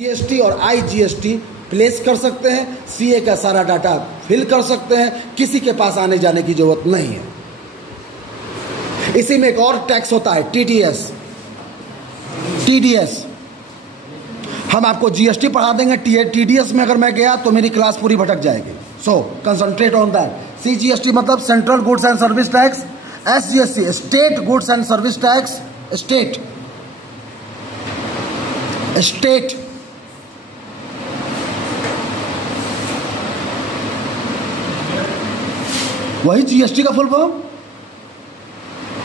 GST और IGST place कर सकते हैं, सीए का सारा डाटा फिल कर सकते हैं, किसी के पास आने जाने की जरूरत नहीं है। इसी में एक और टैक्स होता है टीडीएस। हम आपको जीएसटी पढ़ा देंगे, टीडीएस में अगर मैं गया तो मेरी क्लास पूरी भटक जाएगी। सो कंसंट्रेट ऑन दैट। सीजीएसटी मतलब central goods and service tax, SGST state goods and service tax, state वही जीएसटी का फुल फॉर्म।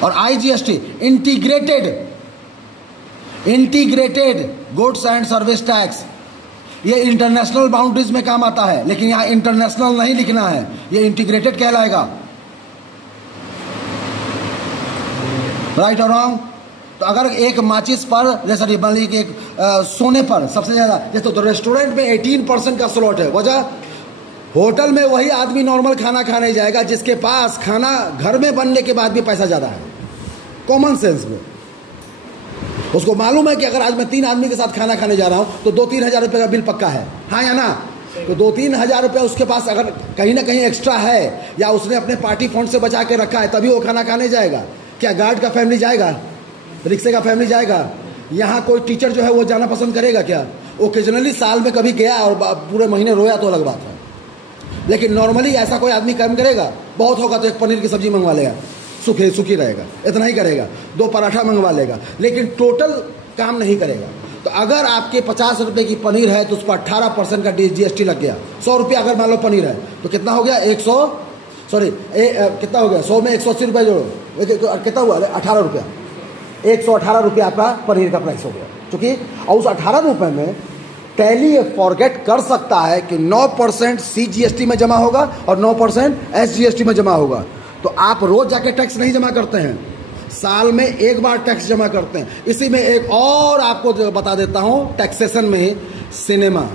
और IGST integrated goods and service tax. ये इंटरनेशनल बाउंड्रीज में काम आता है, लेकिन यहां इंटरनेशनल नहीं लिखना है, ये इंटीग्रेटेड कहलाएगा। राइट और रॉन्ग? तो अगर एक माचिस पर, जैसे मान लीजिए कि एक सोने पर सबसे ज्यादा, जैसे तो रेस्टोरेंट में 18% का स्लॉट है। वजह, होटल में वही आदमी नॉर्मल खाना खाने जाएगा जिसके पास खाना घर में बनने के बाद भी पैसा ज्यादा है। कॉमन सेंस में उसको मालूम है कि अगर आज मैं 3 आदमी के साथ खाना खाने जा रहा हूं तो 2-3 हजार रुपये का बिल पक्का है, हाँ या ना? तो 2-3 हजार रुपये उसके पास अगर कहीं ना कहीं एक्स्ट्रा है या उसने अपने पार्टी फंड से बचा के रखा है, तभी वो खाना खाने जाएगा। क्या गार्ड का फैमिली जाएगा? रिक्शे का फैमिली जाएगा? यहाँ कोई टीचर जो है वो जाना पसंद करेगा क्या? ओकेजनली साल में कभी गया और पूरे महीने रोया तो अलग बात है, लेकिन नॉर्मली ऐसा कोई आदमी काम करेगा? बहुत होगा तो एक पनीर की सब्जी मंगवा लेगा, सुखी रहेगा, इतना ही करेगा, 2 पराठा मंगवा लेगा, लेकिन टोटल काम नहीं करेगा। तो अगर आपके 50 रुपये की पनीर है तो उस पर 18% का जीएसटी लग गया। 100 रुपया अगर मान लो पनीर है तो कितना हो गया? कितना हो गया? 100 में 180 रुपये जोड़ो, कितना हुआ? 18 रुपया। 118 रुपया आपका पनीर का प्राइस हो गया। चूंकि और उस 18 रुपये में टैली फॉरगेट कर सकता है कि 9% सीजीएसटी में जमा होगा और 9% एसजीएसटी में जमा होगा। तो आप रोज जाके टैक्स नहीं जमा करते हैं, साल में एक बार टैक्स जमा करते हैं। इसी में एक और आपको बता देता हूं, टैक्सेशन में सिनेमा,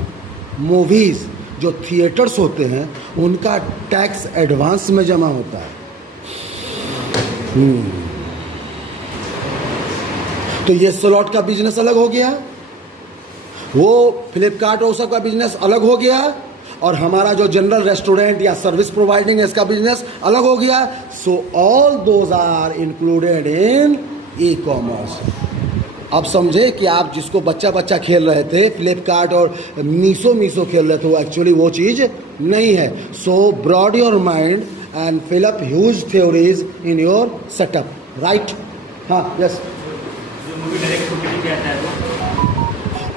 मूवीज, जो थिएटर्स होते हैं उनका टैक्स एडवांस में जमा होता है। तो ये स्लॉट का बिजनेस अलग हो गया, वो फ्लिपकार्ट और सबका बिजनेस अलग हो गया, और हमारा जो जनरल रेस्टोरेंट या सर्विस प्रोवाइडिंग है इसका बिजनेस अलग हो गया। So all those are included in e commerce. अब समझे कि आप जिसको बच्चा खेल रहे थे, फ्लिपकार्ट और मीसो खेल रहे थे, वो एक्चुअली वो चीज नहीं है। So broad your mind and fill up huge theories in your setup, right? हाँ, यस।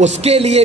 उसके लिए